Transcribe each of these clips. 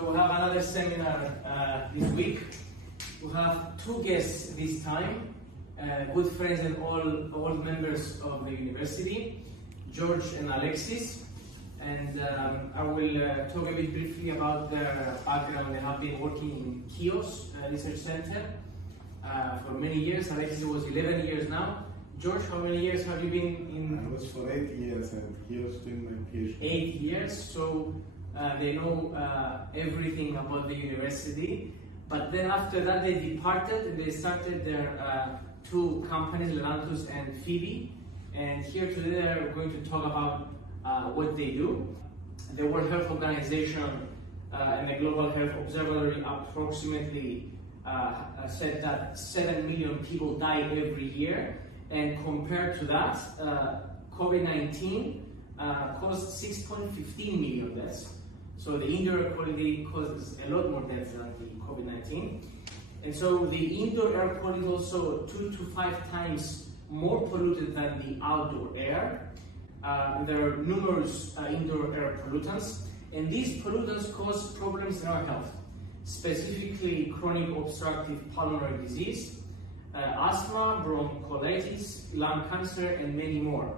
So we have another seminar this week. We have two guests this time, good friends and all members of the university, George and Alexis. And I will talk a bit briefly about their background. They have been working in KIOS Research Center for many years. Alexis was 11 years now. George, how many years have you been in? I was for 8 years and KIOS doing my PhD. 8 years, so they know everything about the university. But then after that they departed and they started their two companies, Levantus and Phoebe. And here today they're going to talk about what they do. The World Health Organization and the Global Health Observatory approximately said that 7 million people die every year, and compared to that, COVID-19 caused 6.15 million deaths. So the indoor air quality causes a lot more deaths than the COVID-19. And so the indoor air quality is also 2 to 5 times more polluted than the outdoor air. There are numerous indoor air pollutants, and these pollutants cause problems in our health, specifically chronic obstructive pulmonary disease, asthma, bronchiolitis, lung cancer, and many more.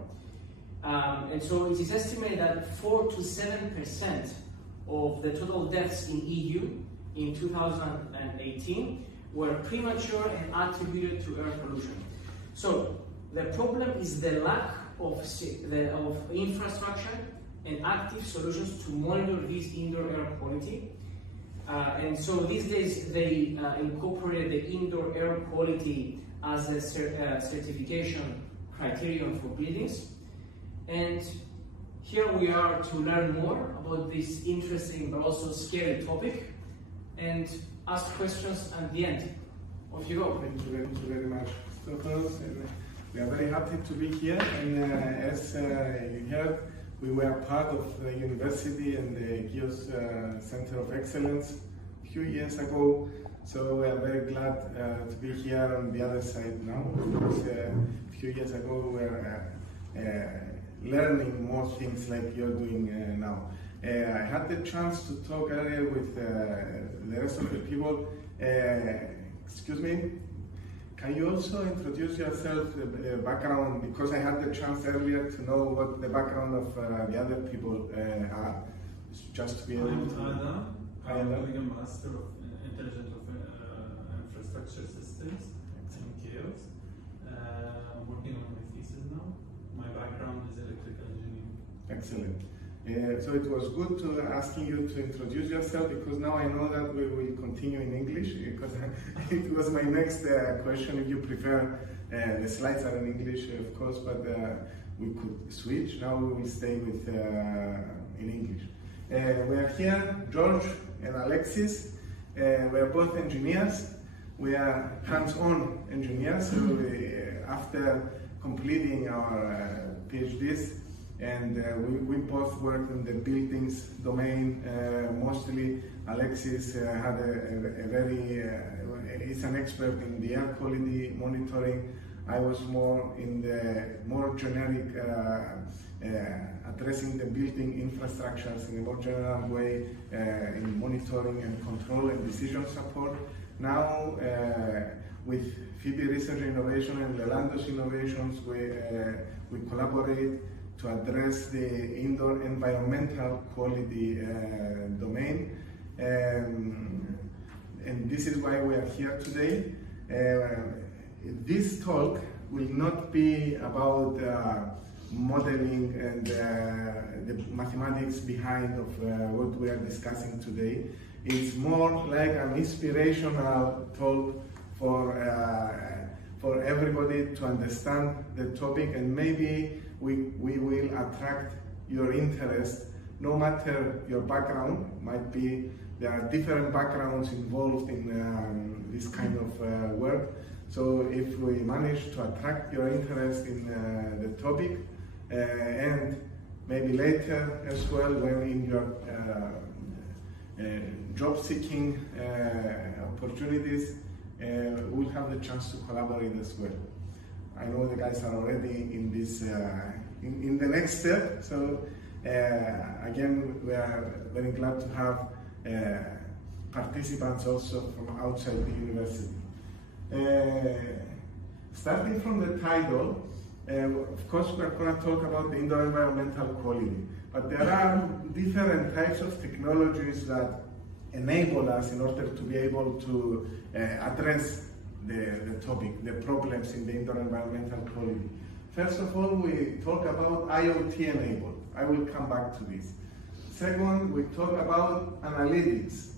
And so it is estimated that 4 to 7% of the total deaths in EU in 2018 were premature and attributed to air pollution. So the problem is the lack of infrastructure and active solutions to monitor this indoor air quality. And so these days they incorporated the indoor air quality as a certification criterion for buildings. And here we are to learn more about this interesting but also scary topic and ask questions at the end. Off you go. Thank you very much, Christopher. We are very happy to be here, and as you heard, we were part of the university and the KIOS Center of Excellence a few years ago, so we are very glad to be here on the other side now, because a few years ago we were learning more things like you're doing now. I had the chance to talk earlier with the rest of the people. Excuse me. Can you also introduce yourself, the background, because I had the chance earlier to know what the background of the other people are, just to be able to... I'm doing a Master of Intelligent Infrastructure Systems in KIOS. I'm working on my thesis now. My background is electrical engineering. Excellent. So it was good to asking you to introduce yourself, because now I know that we will continue in English, because it was my next question. If you prefer, the slides are in English, of course, but we could switch. Now we will stay with in English. We are here, George and Alexis. We are both engineers. We are hands-on engineers. So after completing our PhDs, and we both worked in the buildings domain. Mostly, Alexis had is an expert in the air quality monitoring. I was more in the more generic, addressing the building infrastructures in a more general way, in monitoring and control and decision support. Now, with Phoebe Research and Innovation and Levantus Innovations, we collaborate to address the indoor environmental quality domain. And this is why we are here today. This talk will not be about modeling and the mathematics behind of what we are discussing today. It's more like an inspirational talk for everybody to understand the topic, and maybe we will attract your interest, no matter your background. Might be there are different backgrounds involved in this kind of work. So if we manage to attract your interest in the topic, and maybe later as well, when in your job-seeking opportunities, we'll have the chance to collaborate as well. I know the guys are already in this in the next step. So again, we are very glad to have participants also from outside the university. Starting from the title, of course we're going to talk about the indoor environmental quality, but there are different types of technologies that enable us in order to be able to address the topic, the problems in the indoor environmental quality. First of all, we talk about IoT enabled. I will come back to this. Second, we talk about analytics.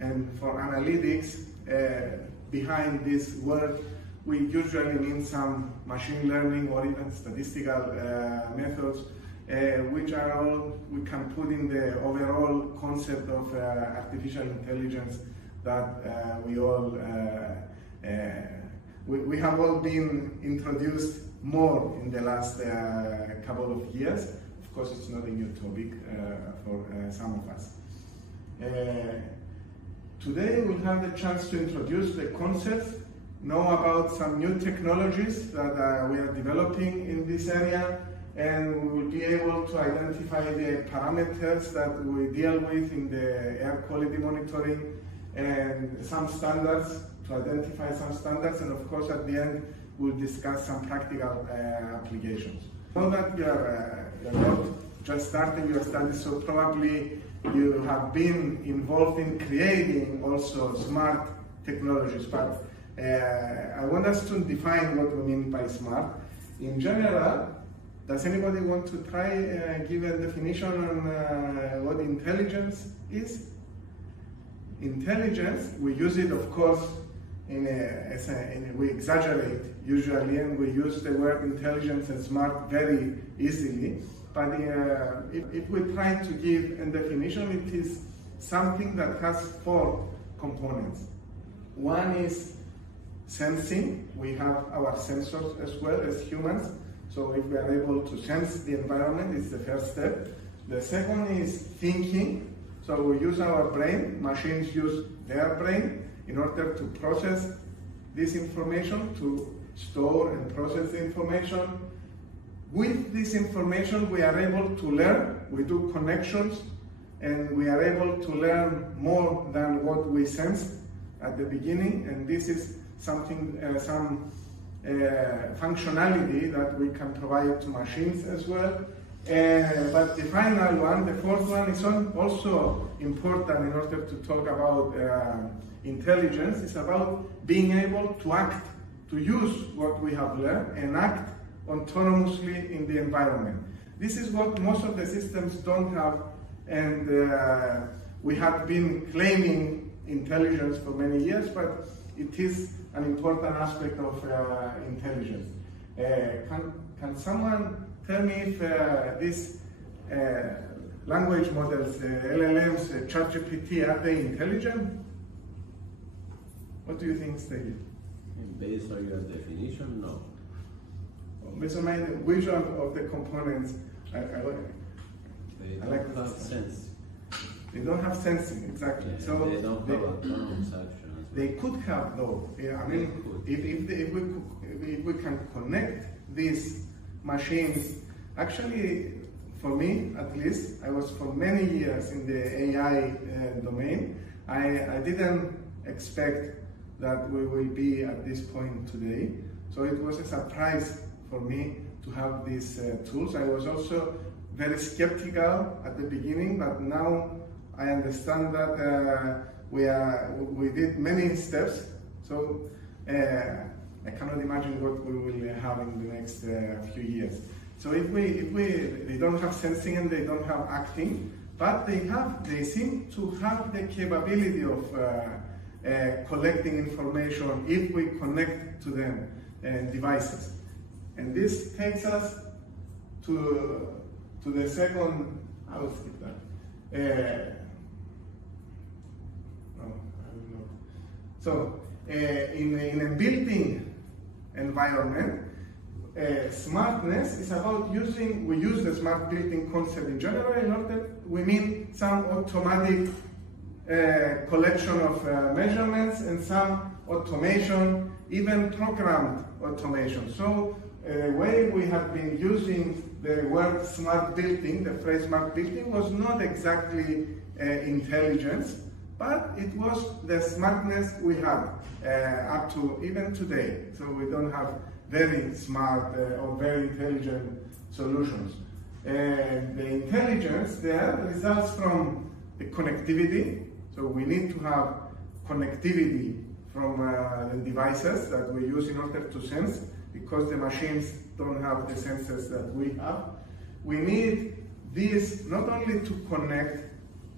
And for analytics, behind this word, we usually mean some machine learning or even statistical methods, which are all we can put in the overall concept of artificial intelligence that we have all been introduced more in the last couple of years. Of course, it's not a new topic for some of us. Today we'll have the chance to introduce the concepts, know about some new technologies that we are developing in this area, and we will be able to identify the parameters that we deal with in the air quality monitoring and some standards, to identify some standards, and of course at the end we'll discuss some practical applications. Know that you're not just starting your studies, so probably you have been involved in creating also smart technologies, but I want us to define what we mean by smart. In general, does anybody want to try give a definition on what intelligence is? Intelligence, we use it, of course, we exaggerate usually, and we use the word intelligence and smart very easily. But if we try to give a definition, it is something that has 4 components. One is sensing. We have our sensors as well as humans. So if we are able to sense the environment, it's the first step. The second is thinking. So we use our brain. Machines use their brain in order to process this information, to store and process the information. With this information, we are able to learn. We do connections, and we are able to learn more than what we sensed at the beginning. And this is something, some functionality that we can provide to machines as well. But the final one, the 4th one, is also important in order to talk about intelligence. It's about being able to act, to use what we have learned and act autonomously in the environment. This is what most of the systems don't have, and we have been claiming intelligence for many years, but it is an important aspect of intelligence. Can someone tell me if these language models, LLMs, ChatGPT, are they intelligent? What do you think, Stevie? Based on your definition, no. Based on my vision of the components, They don't have sense. They don't have sensing, exactly. Yeah, so they don't have autonomous action. They could have, though. Yeah, I mean, if we can connect these machines, actually, for me at least, I was for many years in the AI domain. I didn't expect that we will be at this point today. So it was a surprise for me to have these tools. I was also very skeptical at the beginning, but now I understand that we did many steps. So I cannot imagine what we will have in the next few years. So they don't have sensing and they don't have acting, but they seem to have the capability of collecting information if we connect to them devices. And this takes us to the second. I will skip that. No, I will not. So in a building environment, smartness is about we use the smart building concept in general in order, we mean some automatic collection of measurements and some automation, even programmed automation. So the way we have been using the word smart building, the phrase smart building, was not exactly intelligence, but it was the smartness we had up to even today. So we don't have very smart or very intelligent solutions. The intelligence there results from the connectivity. So we need to have connectivity from the devices that we use in order to sense, because the machines don't have the sensors that we have. We need this not only to connect,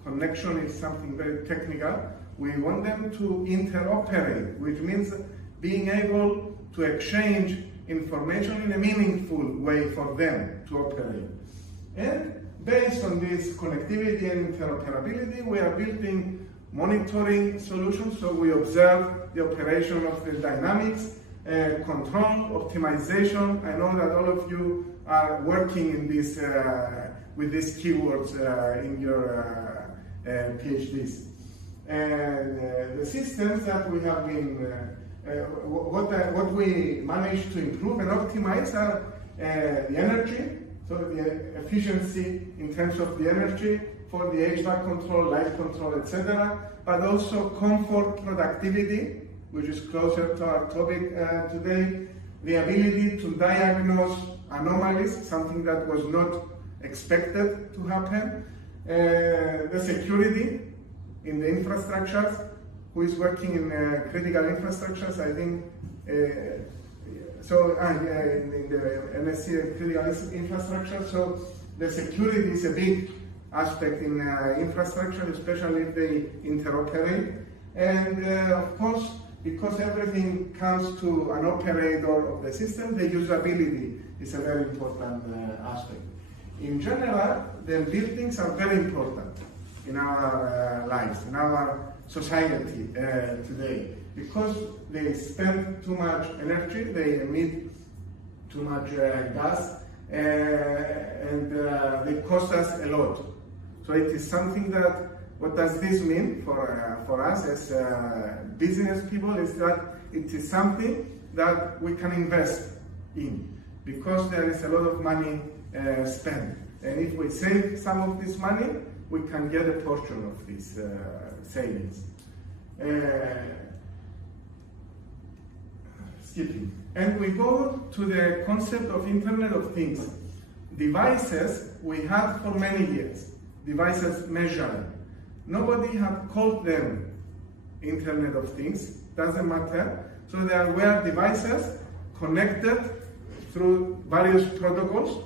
connection is something very technical, we want them to interoperate, which means being able to exchange information in a meaningful way for them to operate. And based on this connectivity and interoperability, we are building monitoring solutions, so we observe the operation of the dynamics, control, optimization. I know that all of you are working in this, with these keywords in your PhDs. And the systems that we have been, what we managed to improve and optimize are the energy, so the efficiency in terms of the energy for the HVAC control, light control, etc., but also comfort, productivity, which is closer to our topic today, the ability to diagnose anomalies, something that was not expected to happen, the security in the infrastructures, who is working in critical infrastructures, I think, in the NSC critical infrastructure, so the security is a big aspect in infrastructure, especially if they interoperate, and of course, because everything comes to an operator of the system, the usability is a very important aspect. In general, the buildings are very important in our lives, in our society today, because they spend too much energy, they emit too much gas, and they cost us a lot. So it is something that, what does this mean for us as business people, is that it is something that we can invest in, because there is a lot of money spent. And if we save some of this money, we can get a portion of these savings. Skipping. And we go to the concept of Internet of Things. Devices we had for many years. Devices measuring. Nobody had called them Internet of Things, doesn't matter. So there were devices connected through various protocols,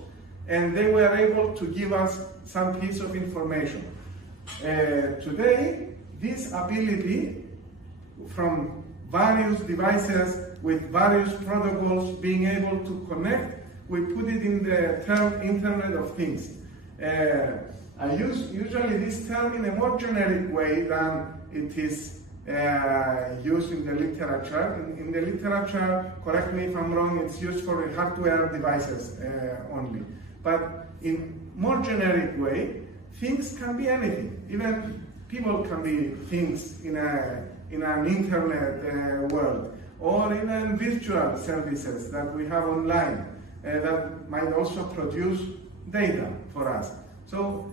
and they were able to give us some piece of information. Today, this ability from various devices with various protocols being able to connect, we put it in the term Internet of Things. I use usually this term in a more generic way than it is used in the literature. In the literature, correct me if I'm wrong, it's used for hardware devices only. But in more generic way, things can be anything. Even people can be things in an internet world, or even virtual services that we have online that might also produce data for us. So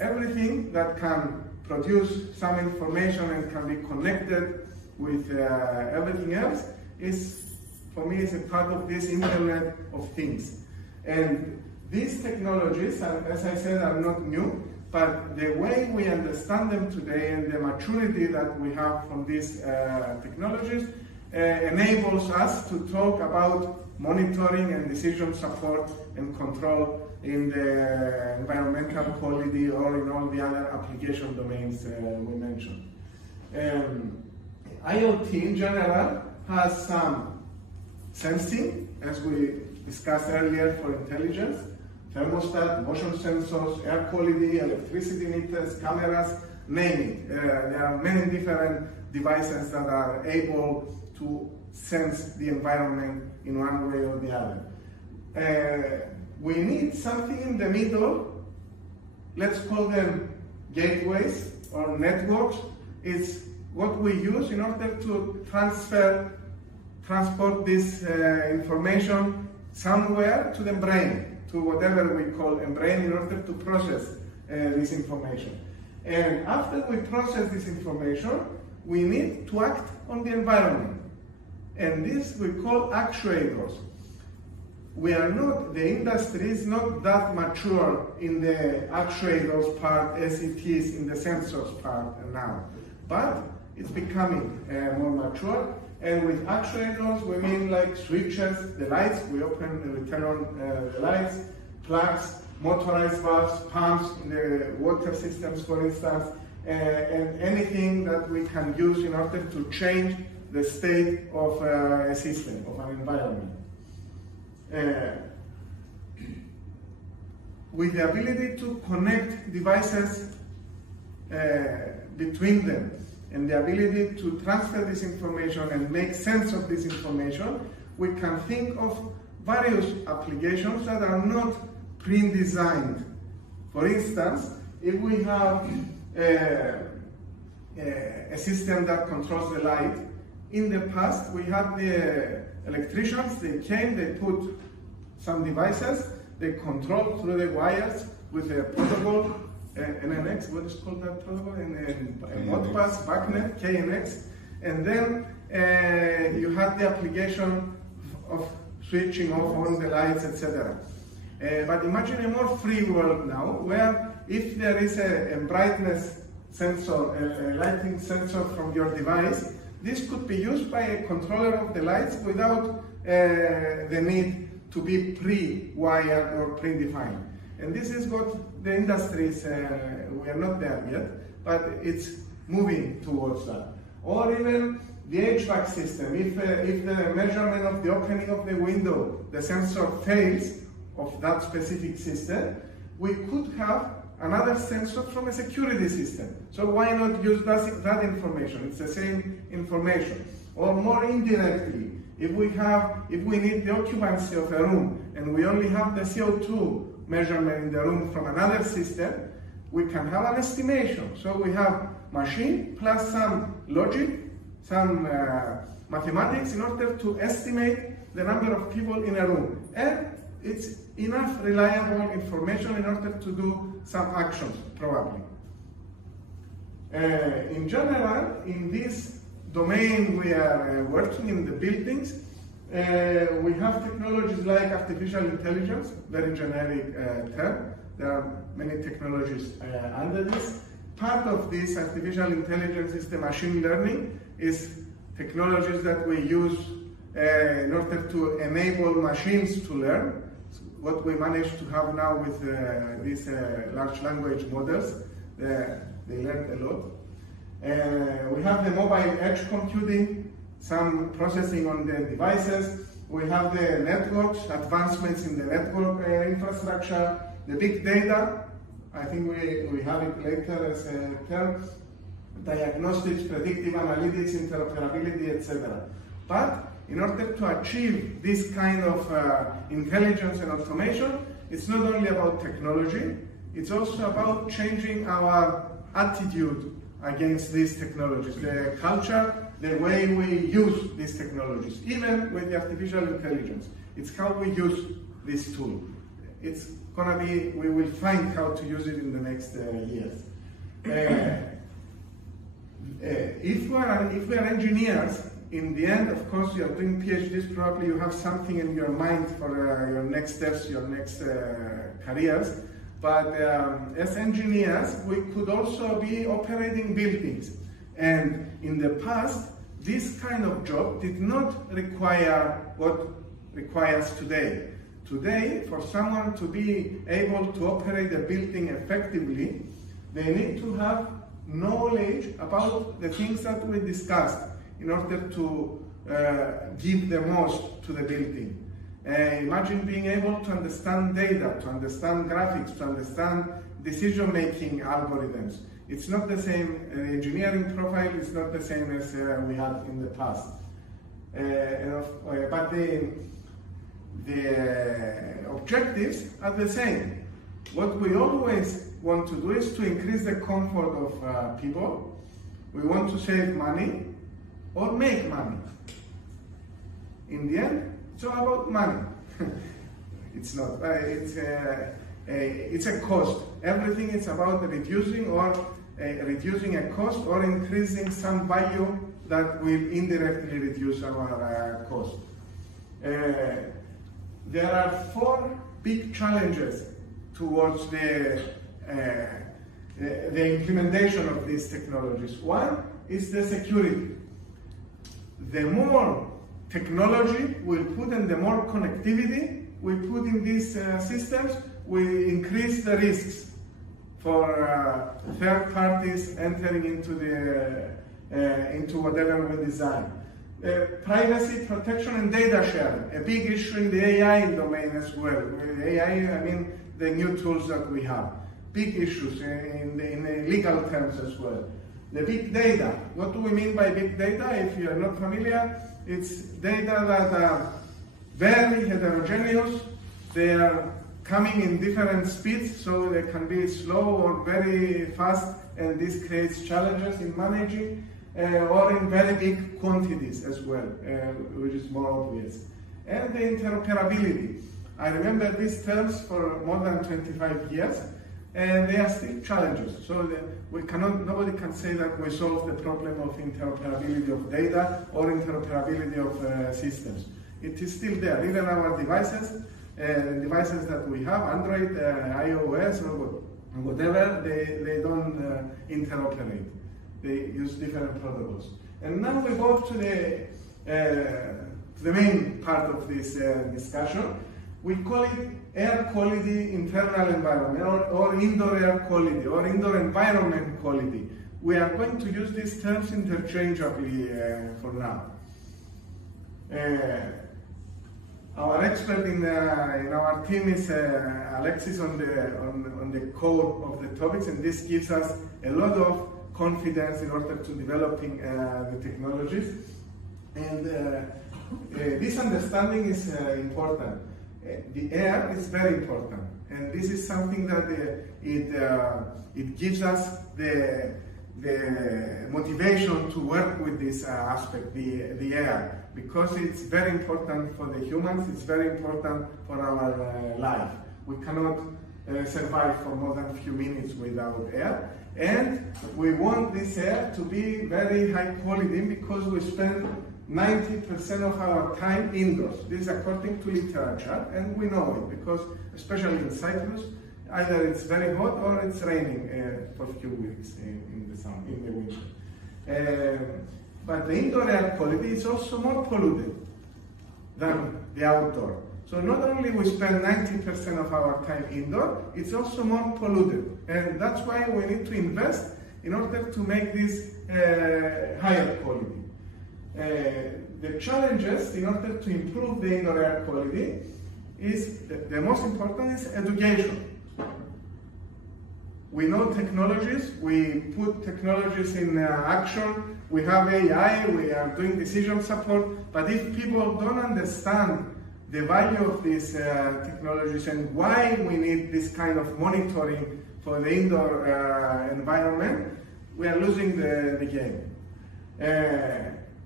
everything that can produce some information and can be connected with everything else is, for me, is a part of this Internet of Things. And these technologies, as I said, are not new, but the way we understand them today and the maturity that we have from these technologies enables us to talk about monitoring and decision support and control in the environmental quality or in all the other application domains we mentioned. IoT in general has some sensing, as we discussed earlier, for intelligence, thermostat, motion sensors, air quality, electricity meters, cameras, name it. There are many different devices that are able to sense the environment in one way or the other. We need something in the middle, let's call them gateways or networks. It's what we use in order to transport this information somewhere to the brain, to whatever we call a brain, in order to process this information. And after we process this information, we need to act on the environment. And this we call actuators. We are not, the industry is not that mature in the actuators part as it is in the sensors part now. But it's becoming more mature. And with actuators, we mean like switches, the lights, we open and we turn on the lights, plugs, motorized valves, pumps in the water systems, for instance, and anything that we can use in order to change the state of a system, of an environment. With the ability to connect devices between them, and the ability to transfer this information and make sense of this information, we can think of various applications that are not pre-designed. For instance, if we have a system that controls the light, in the past we had the electricians, they came, they put some devices, they control through the wires with a protocol, NNX, what is called that protocol? Modbus, BACnet, KNX, and then you had the application of switching off on the lights, etc. But imagine a more free world now, where if there is a brightness sensor, a lighting sensor from your device, this could be used by a controller of the lights without the need to be pre-wired or pre-defined. And this is what the industry is, we are not there yet, but it's moving towards that. Or even the HVAC system, if the measurement of the opening of the window, the sensor fails of that specific system, we could have another sensor from a security system. So why not use that information? It's the same information. Or more indirectly, if we need the occupancy of a room and we only have the CO2 measurement in the room from another system, we can have an estimation. So we have machine plus some logic, some mathematics in order to estimate the number of people in a room. And it's enough reliable information in order to do some actions, probably. In general, in this domain we are working in the buildings, we have technologies like artificial intelligence, very generic term. There are many technologies under this. Part of this artificial intelligence is the machine learning, is technologies that we use in order to enable machines to learn. What we managed to have now with these large language models, they learn a lot. We have the mobile edge computing, some processing on the devices. We have the networks, advancements in the network infrastructure, the big data. I think we have it later as a term, diagnostics, predictive analytics, interoperability, etc. But in order to achieve this kind of intelligence and automation, it's not only about technology, it's also about changing our attitude against these technologies, the culture, the way we use these technologies, even with the artificial intelligence. It's how we use this tool. It's gonna be, we will find how to use it in the next years. If we are engineers, in the end, of course, you are doing PhDs, probably you have something in your mind for your next steps, your next careers. But as engineers, we could also be operating buildings. And in the past, this kind of job did not require what requires today. Today, for someone to be able to operate a building effectively, they need to have knowledge about the things that we discussed in order to give the most to the building. Imagine being able to understand data, to understand graphics, to understand decision-making algorithms. It's not the same, engineering profile is not the same as we had in the past. But the objectives are the same. What we always want to do is to increase the comfort of people. We want to save money or make money. In the end, it's all about money. It's not. It's a cost. Everything is about reducing or reducing a cost or increasing some value that will indirectly reduce our cost. There are 4 big challenges towards the implementation of these technologies. One is the security. The more technology we put and the more connectivity we put in these systems, we increase the risks for third parties entering into whatever we design. Privacy, protection, and data sharing, a big issue in the AI domain as well. With AI, I mean the new tools that we have. Big issues in legal terms as well. The big data. What do we mean by big data? If you are not familiar, it's data that are very heterogeneous. They are coming in different speeds, so they can be slow or very fast, and this creates challenges in managing, or in very big quantities as well, which is more obvious. And the interoperability. I remember these terms for more than 25 years, and they are still challenges. So nobody can say that we solved the problem of interoperability of data or interoperability of systems. It is still there. Even our devices that we have, Android, iOS, or whatever, they don't interoperate. They use different protocols. And now we go to the main part of this discussion. We call it air quality internal environment, or indoor air quality, or indoor environment quality. We are going to use these terms interchangeably for now. Our expert in our team is Alexis on the core of the topics, and this gives us a lot of confidence in order to developing the technologies. And this understanding is important. The air is very important, and this is something that it gives us the motivation to work with this aspect, the air, because it's very important for the humans, it's very important for our life. We cannot survive for more than a few minutes without air, and we want this air to be very high quality because we spend 90% of our time indoors. This is according to literature, and we know it because, especially in Cyprus, either it's very hot or it's raining for a few weeks in the winter. But the indoor air quality is also more polluted than the outdoor. So not only we spend 90% of our time indoor, it's also more polluted. And that's why we need to invest in order to make this higher quality. The challenges in order to improve the indoor air quality is, the most important is education. We know technologies, we put technologies in action, we have AI, we are doing decision support, but if people don't understand the value of these technologies and why we need this kind of monitoring for the indoor environment, we are losing the game.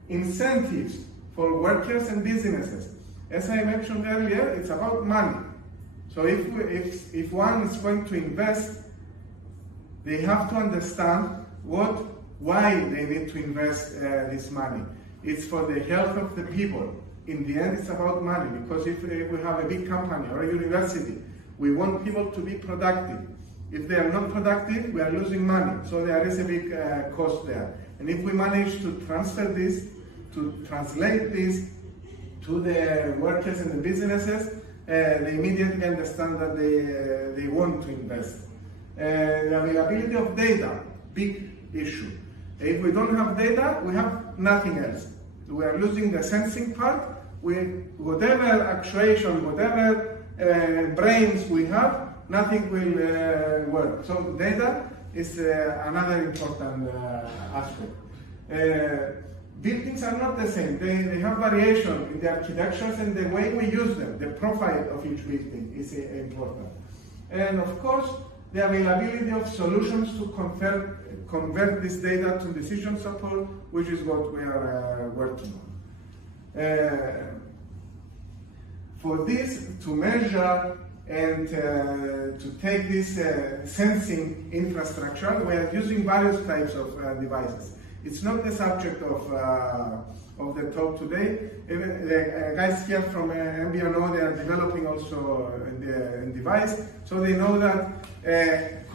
Incentives for workers and businesses. As I mentioned earlier, it's about money. So if one is going to invest, they have to understand why they need to invest this money. It's for the health of the people. In the end, it's about money, because if we have a big company or a university, we want people to be productive. If they are not productive, we are losing money. So there is a big cost there. And if we manage to transfer this, to translate this to the workers and the businesses, they immediately understand that they want to invest. The availability of data, big issue. If we don't have data, we have nothing else. We are losing the sensing part. Whatever actuation, whatever brains we have, nothing will work. So data is another important aspect. Buildings are not the same. They have variation in the architectures and the way we use them. The profile of each building is important. And of course, the availability of solutions to convert this data to decision support, which is what we are working on. For this, to measure And to take this sensing infrastructure, we are using various types of devices. It's not the subject of the talk today. Even the guys here from MBNO, they are developing also a device, so they know that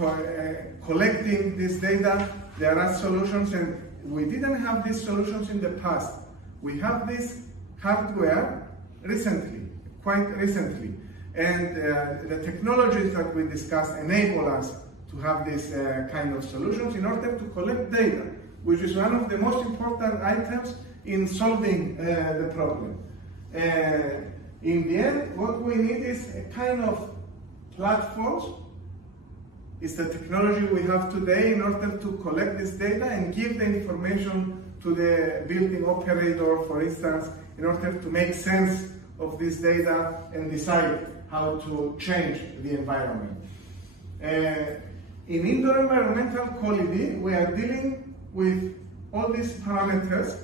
collecting this data, there are solutions, and we didn't have these solutions in the past. We have this hardware recently, quite recently, and the technologies that we discussed enable us to have this kind of solutions in order to collect data, which is one of the most important items in solving the problem. In the end, what we need is a kind of platforms. It's the technology we have today in order to collect this data and give the information to the building operator, for instance, in order to make sense of this data and decide how to change the environment. In indoor environmental quality, we are dealing with all these parameters.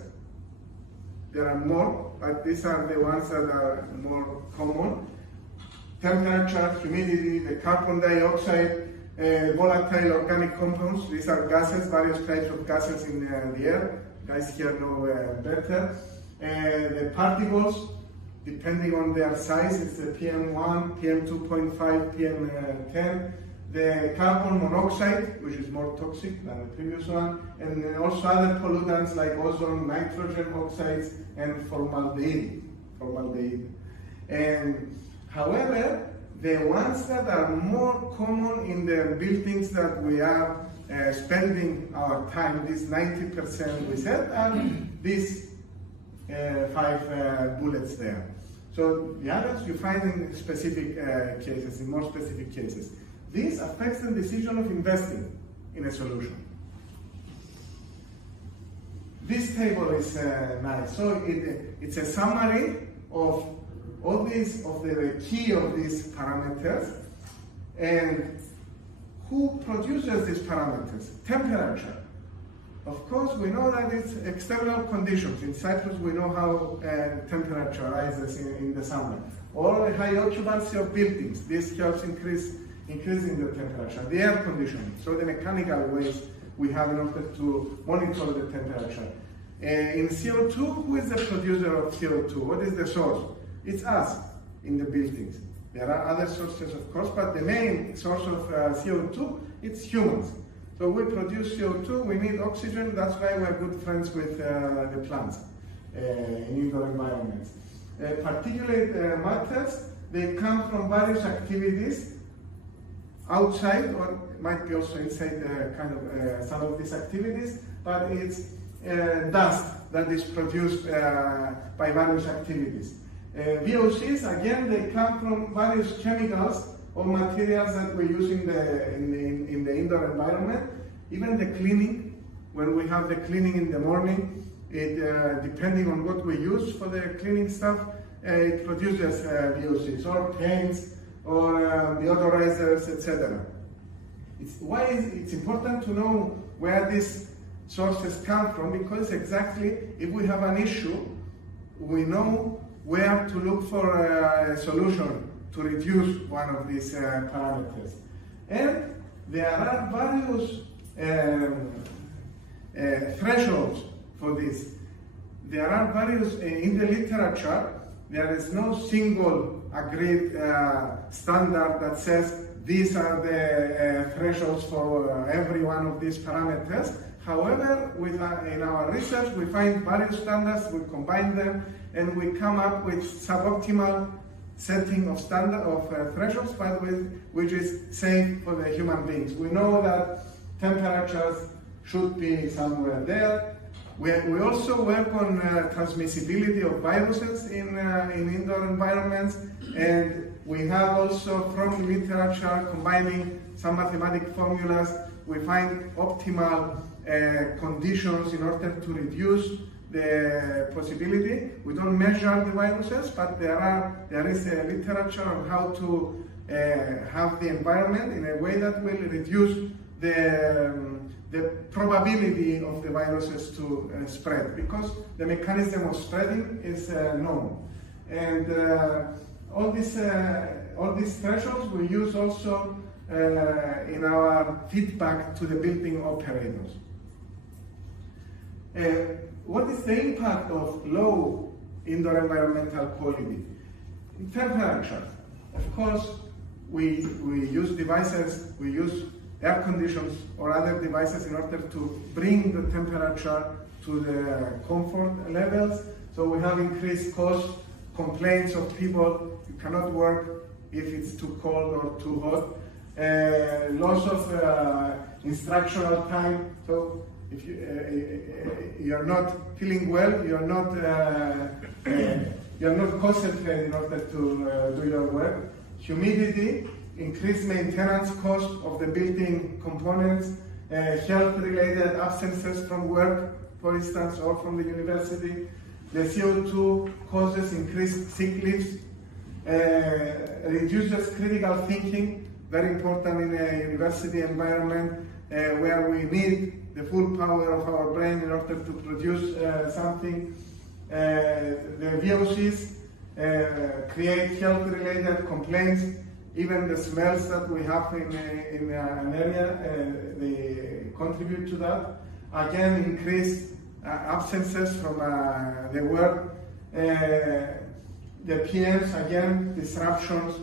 There are more, but these are the ones that are more common. Temperature, humidity, the carbon dioxide, volatile organic compounds. These are gases, various types of gases in the air. Guys here know better. The particles, depending on their size, it's the PM1, PM2.5, PM10. The carbon monoxide, which is more toxic than the previous one, and also other pollutants like ozone, nitrogen oxides, and formaldehyde. And however, the ones that are more common in the buildings that we are spending our time, this 90% we said, are these 5 bullets there. So the others you find in specific cases, in more specific cases. This affects the decision of investing in a solution. This table is nice. So it's a summary of all these, of the key of these parameters, and who produces these parameters? Temperature. Of course, we know that it's external conditions. In Cyprus, we know how temperature rises in the summer. Or a high occupancy of buildings. This helps increasing the temperature. The air conditioning. So the mechanical ways we have in order to monitor the temperature. In CO2, who is the producer of CO2? What is the source? It's us in the buildings. There are other sources, of course, but the main source of CO2, it's humans. So we produce CO2, we need oxygen, that's why we're good friends with the plants in indoor environments. Particulate matters, they come from various activities outside, or it might be also inside some of these activities, but it's dust that is produced by various activities. VOCs, again, they come from various chemicals or materials that we use in the indoor environment. Even the cleaning, when we have the cleaning in the morning, it depending on what we use for the cleaning stuff, it produces VOCs, or paints, or deodorizers, etc. It's important to know where these sources come from, because exactly if we have an issue, we know where to look for a solution to reduce one of these parameters. And there are various thresholds for this. There are various, in the literature, there is no single agreed standard that says these are the thresholds for every one of these parameters. However, in our research, we find various standards, we combine them, and we come up with suboptimal setting of thresholds, but which is safe for the human beings. We know that temperatures should be somewhere there. We also work on transmissibility of viruses in indoor environments, and we have also from literature combining some mathematical formulas, we find optimal conditions in order to reduce the possibility. We don't measure the viruses, but there is a literature on how to have the environment in a way that will reduce the probability of the viruses to spread, because the mechanism of spreading is known. And all these all these thresholds we use also in our feedback to the building operators. What is the impact of low indoor environmental quality? Temperature. Of course, we use devices, we use air conditions or other devices in order to bring the temperature to the comfort levels. So we have increased costs, complaints of people, you cannot work if it's too cold or too hot. Loss of instructional time. So if you're not feeling well, you're not concentrated in order to do your work. Humidity, increased maintenance cost of the building components, health-related absences from work, for instance, or from the university. The CO2 causes increased sick leaves, reduces critical thinking, very important in a university environment where we need the full power of our brain in order to produce something. The VOCs create health-related complaints. Even the smells that we have in an area, they contribute to that. Again, increased absences from the work. The PMs, again, disruptions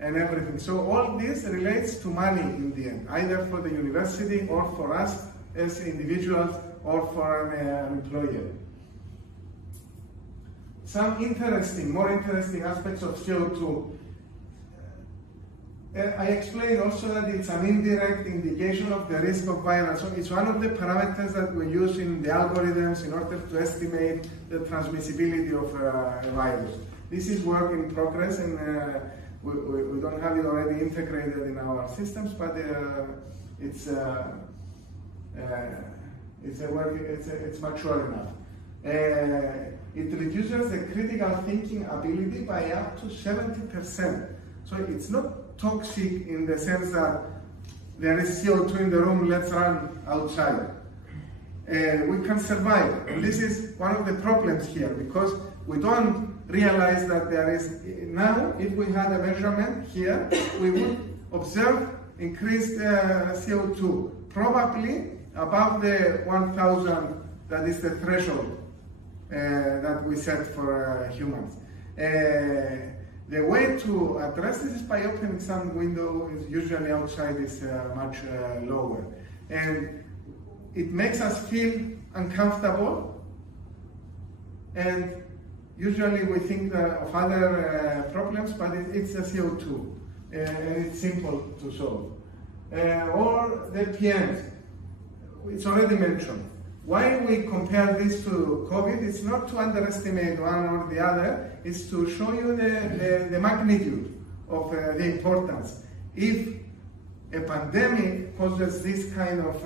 and everything. So all this relates to money in the end, either for the university or for us as individuals or for an employer. Some more interesting aspects of CO2. I explained also that it's an indirect indication of the risk of virus. So it's one of the parameters that we use in the algorithms in order to estimate the transmissibility of a virus. This is work in progress, and we don't have it already integrated in our systems, but it's mature enough. It reduces the critical thinking ability by up to 70%. So it's not toxic in the sense that there is CO2 in the room, let's run outside. We can survive. And this is one of the problems here, because we don't realize that there is, now if we had a measurement here, we would observe increased CO2, probably above the 1,000, that is the threshold that we set for humans. The way to address this is by opening some window. Usually outside is much lower. And it makes us feel uncomfortable, and usually we think of other problems, but it's the CO2, and it's simple to solve. Or the PMs, it's already mentioned. Why we compare this to COVID, it's not to underestimate one or the other, it's to show you the magnitude of the importance. If a pandemic causes this kind of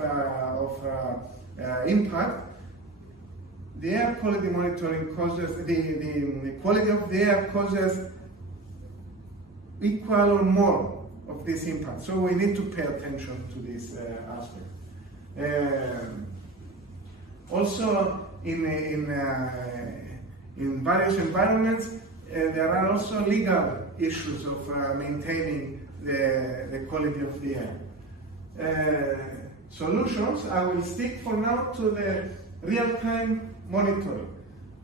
impact, the air quality monitoring causes, the quality of the air causes equal or more of this impact. So we need to pay attention to this aspect. Also, in various environments, there are also legal issues of maintaining the quality of the air. Solutions, I will stick for now to the real-time monitoring.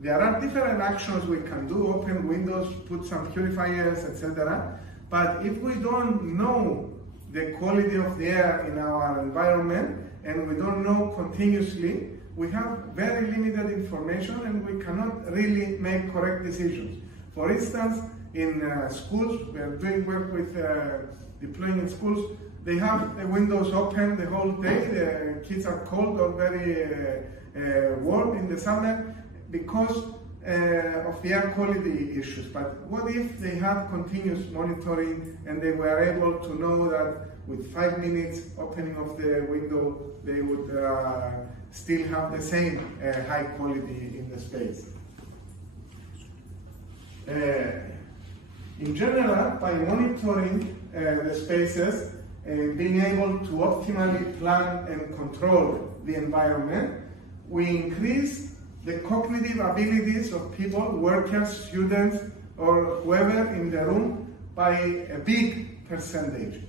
There are different actions we can do, open windows, put some purifiers, etc. But if we don't know the quality of the air in our environment, and we don't know continuously, we have very limited information and we cannot really make correct decisions. For instance, in schools, we are doing work with deploying in schools, they have the windows open the whole day, the kids are cold or very warm in the summer because of the air quality issues. But what if they had continuous monitoring and they were able to know that with 5 minutes opening of the window, they would still have the same high quality in the space. In general, by monitoring the spaces, being able to optimally plan and control the environment, we increase the cognitive abilities of people, workers, students, or whoever in the room by a big percentage.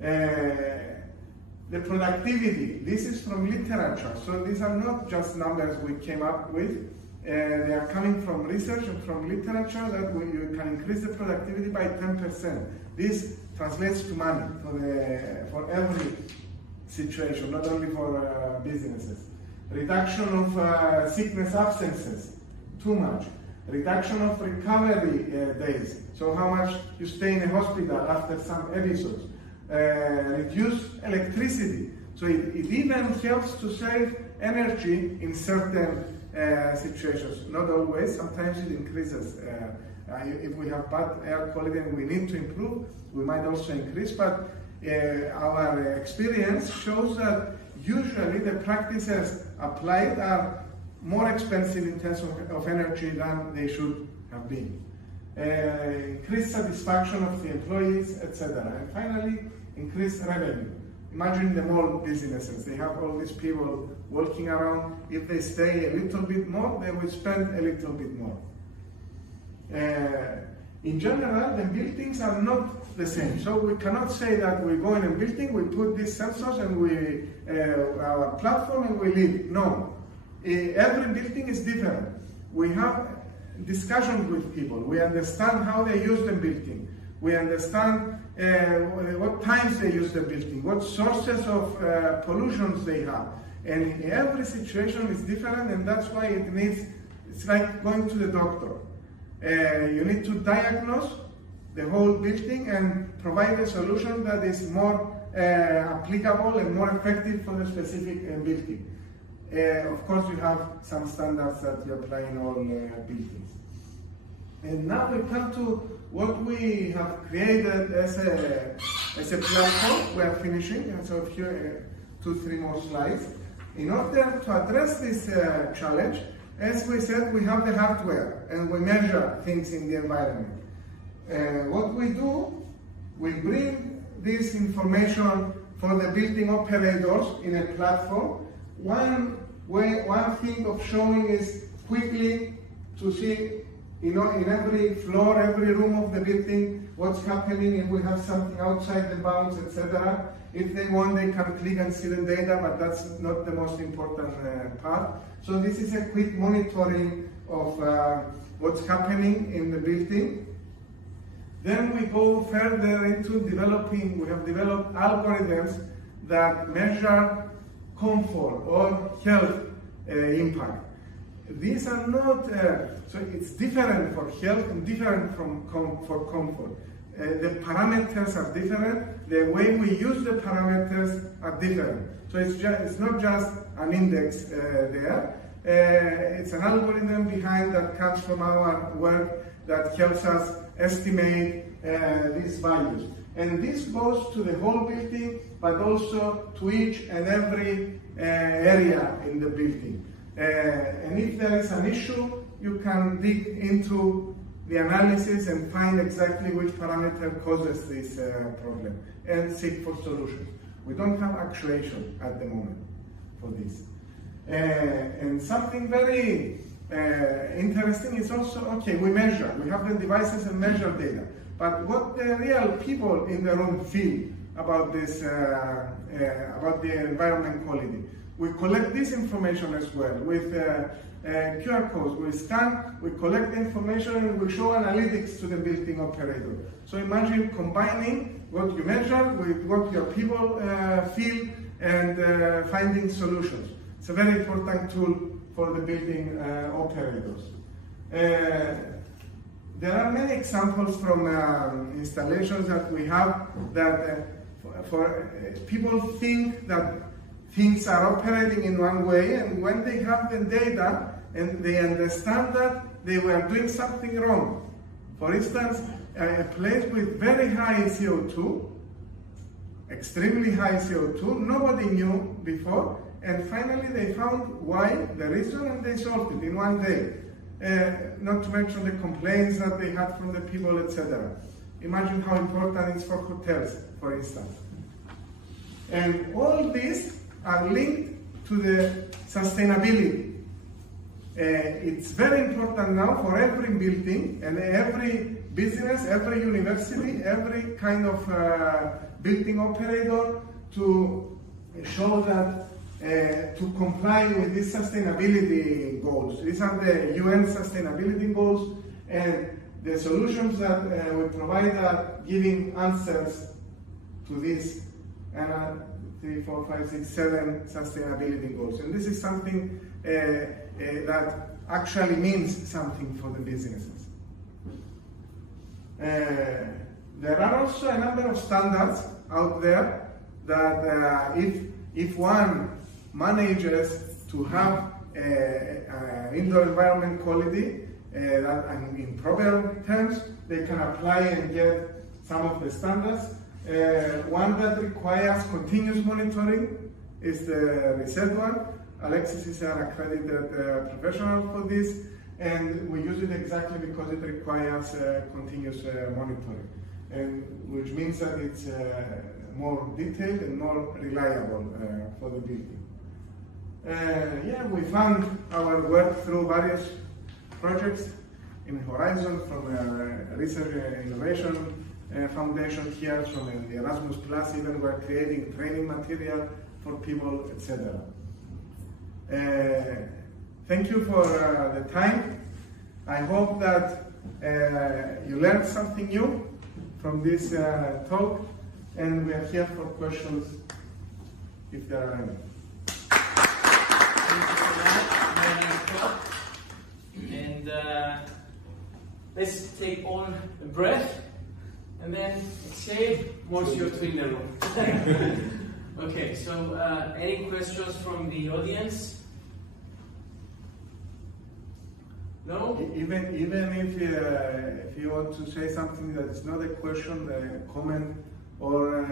The productivity, this is from literature, so these are not just numbers we came up with. They are coming from research and from literature that you can increase the productivity by 10%. This translates to money for every situation, not only for businesses. Reduction of sickness absences, too much. Reduction of recovery days, so how much you stay in a hospital after some episodes. Reduce electricity, so it even helps to save energy in certain situations. Not always, sometimes it increases. If we have bad air quality and we need to improve, we might also increase, but our experience shows that usually the practices applied are more expensive in terms of energy than they should have been. Increased satisfaction of the employees, etc. And finally, increased revenue. Imagine the mall businesses. They have all these people walking around. If they stay a little bit more, they will spend a little bit more. In general, the buildings are not the same. So we cannot say that we go in a building, we put these sensors and our platform and we leave. No. Every building is different. We have discussions with people. We understand how they use the building. We understand what times they use the building, what sources of pollutions they have. And every situation is different, and that's why it's like going to the doctor. You need to diagnose the whole building and provide a solution that is more applicable and more effective for the specific building. Of course, you have some standards that you apply in all buildings. And now we come to what we have created as a platform. We are finishing, so a few, 2-3 more slides. In order to address this challenge, as we said, we have the hardware and we measure things in the environment. What we do, we bring this information for the building operators in a platform. One thing of showing is quickly to see, in every floor, every room of the building, what's happening, if we have something outside the bounds, etc. If they want, they can click and see the data, but that's not the most important part. So this is a quick monitoring of what's happening in the building. Then we go further into developing, we have developed algorithms that measure comfort or health impact. These are not, so it's different for health and different for comfort. The parameters are different, the way we use the parameters are different. So it's not just an index there, it's an algorithm behind that comes from our work that helps us estimate these values. And this goes to the whole building, but also to each and every area in the building. And if there is an issue, you can dig into the analysis and find exactly which parameter causes this problem and seek for solutions. We don't have actuation at the moment for this. And something very interesting is also, okay, we measure, we have the devices and measure data, but what the real people in the room feel about this, about the environment quality. We collect this information as well with QR codes. We scan, we collect the information, and we show analytics to the building operator. So imagine combining what you measure with what your people feel and finding solutions. It's a very important tool for the building operators. There are many examples from installations that we have that people think that things are operating in one way, and when they have the data and they understand that they were doing something wrong. For instance, a place with very high CO2, extremely high CO2, nobody knew before, and finally they found why, the reason, and they solved it in one day. Not to mention the complaints that they had from the people, etc. Imagine how important it is for hotels, for instance. And all these are linked to the sustainability. It's very important now for every building and every business, every university, every kind of building operator to show that to comply with these sustainability goals. These are the UN sustainability goals, and the solutions that we provide are giving answers to these 3, 4, 5, 6, 7 sustainability goals. And this is something that actually means something for the businesses. There are also a number of standards out there that if one manages to have indoor environment quality that in proper terms, they can apply and get some of the standards. One that requires continuous monitoring is the reset one. Alexis is an accredited professional for this, and we use it exactly because it requires continuous monitoring, and which means that it's more detailed and more reliable for the building. Yeah, we fund our work through various projects in Horizon, from Research and Innovation Foundation here, from the Erasmus Plus, even we're creating training material for people, etc. Thank you for the time. I hope that you learned something new from this talk, and we are here for questions if there are any. And let's take on a breath and then exhale, more CO2 in the room. Okay, so any questions from the audience? No? Even if you want to say something that is not a question, a comment, or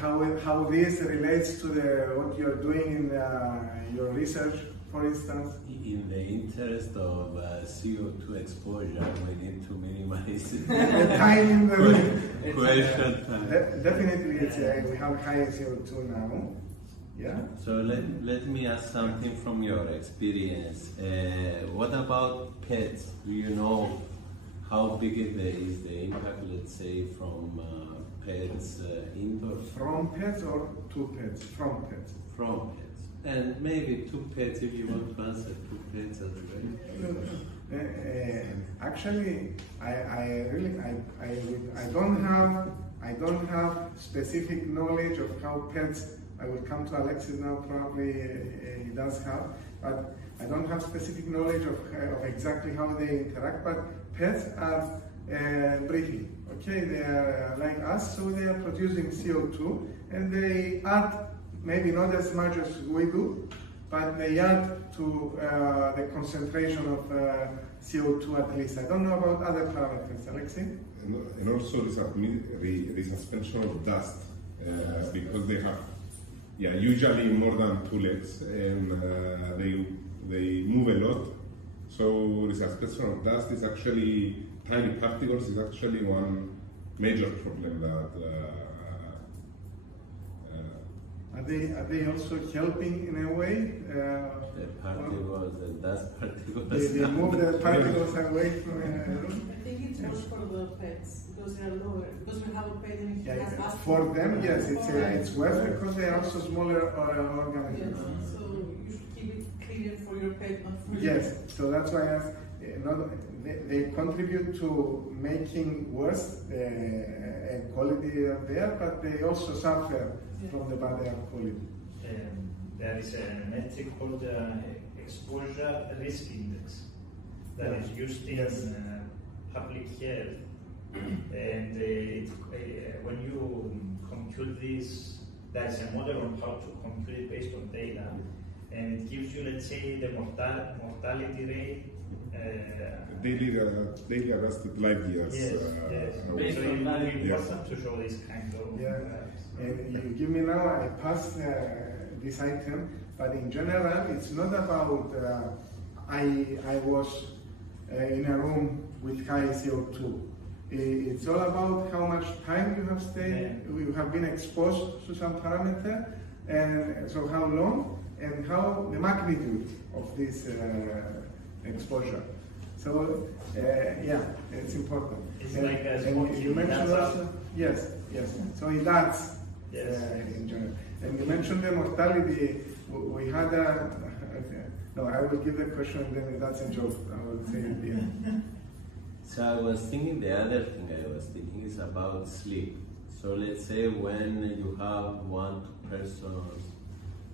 how this relates to what you're doing in your research, for instance. In the interest of CO2 exposure, we need to minimize the time in the question time. Definitely, we have high CO2 now. Yeah. So let me ask something from your experience. What about pets? Do you know how big is the impact, let's say, from pets indoors? From pets or to pets? From pets. From pets. And maybe 2 pets, if you want to answer 2 pets as well. Actually, I don't have specific knowledge of how pets. I will come to Alexis now. Probably he does have, but I don't have specific knowledge of exactly how they interact. But pets are breathing. Okay, they are like us, so they are producing CO2, and they add. Maybe not as much as we do, but they add to the concentration of CO2 at least. I don't know about other parameters, Alexei? And also resuspension of dust, because they have, usually more than 2 legs, and they move a lot. So resuspension of dust is actually, tiny particles is actually one major problem that Are they also helping in a way? The particles, the dust particles. They move the particles away from the room? I think it's worse for the pets because they are lower. Because we have a pet and it has dust. For them, yes, it's worse because they are also smaller organisms. Yes, so you should keep it clean for your pet, not for you. Yes, so that's why they contribute to making worse quality up there, but they also suffer from the bad air quality. There is a metric called exposure risk index that is used in public health, and when you compute this, there is a model on how to compute it based on data, and it gives you, let's say, the mortality rate. daily arrested life years. Yes, yes. So it will be important to show this kind of. And you give me now, I passed this item, but in general, it's not about I was in a room with high CO2. It's all about how much time you have stayed, you have been exposed to some parameter, and so how long, and how the magnitude of this exposure. So yeah, it's important. It's And- like a and smoking, you mentioned that's also, yes, in that Yes. in general. And you mentioned the mortality. We had a. No, I will give the question and then that's a joke. I will say it at the end. So I was thinking, the other thing I was thinking is about sleep. So let's say when you have one person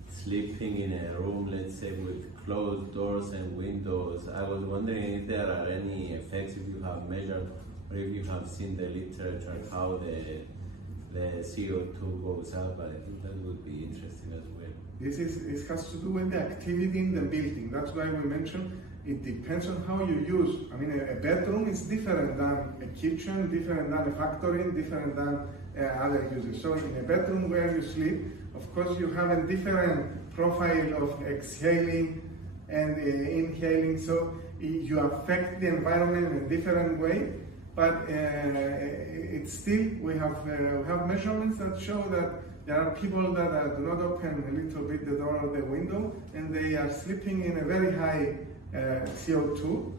sleeping in a room, let's say with closed doors and windows, I was wondering if there are any effects, if you have measured or if you have seen the literature, how the CO2 goes up. I think that would be interesting as well. It has to do with the activity in the building. That's why we mentioned it depends on how you use. I mean, a bedroom is different than a kitchen, different than a factory, different than other uses. So in a bedroom where you sleep, of course you have a different profile of exhaling and inhaling. So you affect the environment in a different way. But it's still, we have measurements that show that there are people that do not open a little bit the door or the window, and they are sleeping in a very high CO2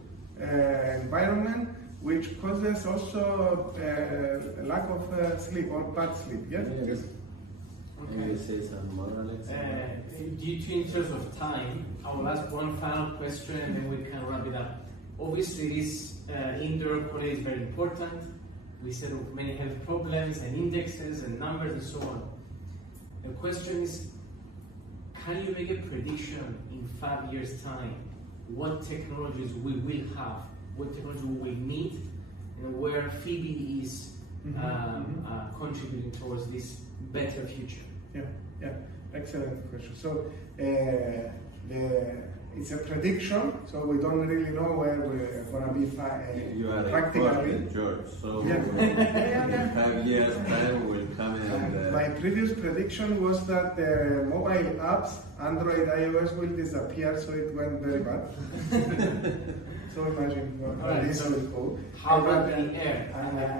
environment, which causes also a lack of sleep or bad sleep. Yes. Yes. Can you say some more, Alex? Due to interest of time, I will ask one final question and then we can wrap it up. Obviously, this indoor quality is very important. We said of many health problems and indexes and numbers and so on. The question is, can you make a prediction in 5 years' time what technologies we will have, what technology we will need, and where Phoebe is contributing towards this better future? Yeah, excellent question. So it's a prediction, so we don't really know where we're going to be You are practically. important, George. So Yeah. in 5 years' time, we'll come and. My previous prediction was that the mobile apps, Android, iOS, will disappear, so it went very bad. So imagine what this will go. How about the air?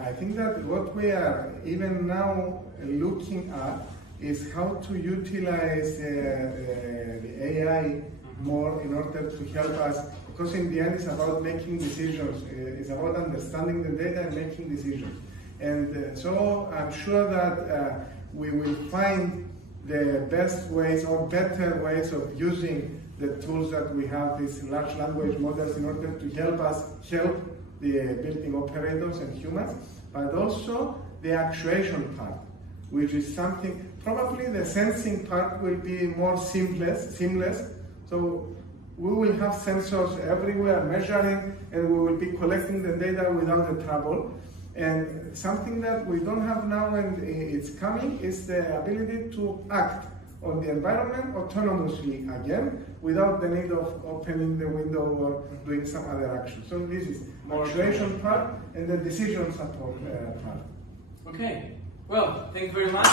I think that what we are even now looking at is how to utilize the AI more in order to help us, because in the end it's about making decisions, it's about understanding the data and making decisions. And so I'm sure that we will find the best ways or better ways of using the tools that we have, these large language models, in order to help us help the building operators and humans, but also the actuation part, which is something, probably the sensing part will be more seamless. So we will have sensors everywhere measuring, and we will be collecting the data without the trouble. And something that we don't have now and it's coming is the ability to act on the environment autonomously again, without the need of opening the window or doing some other action. So this is actuation part and the decision support part. Okay, well, thank you very much.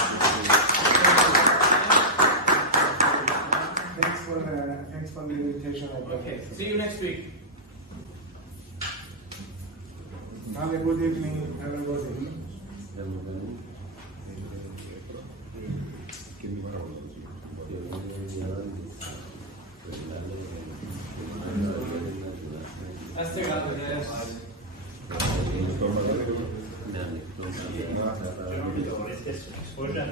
Thanks for the invitation. Okay, see you next week. Have a good evening, everybody. Hasta gracias. Exposure,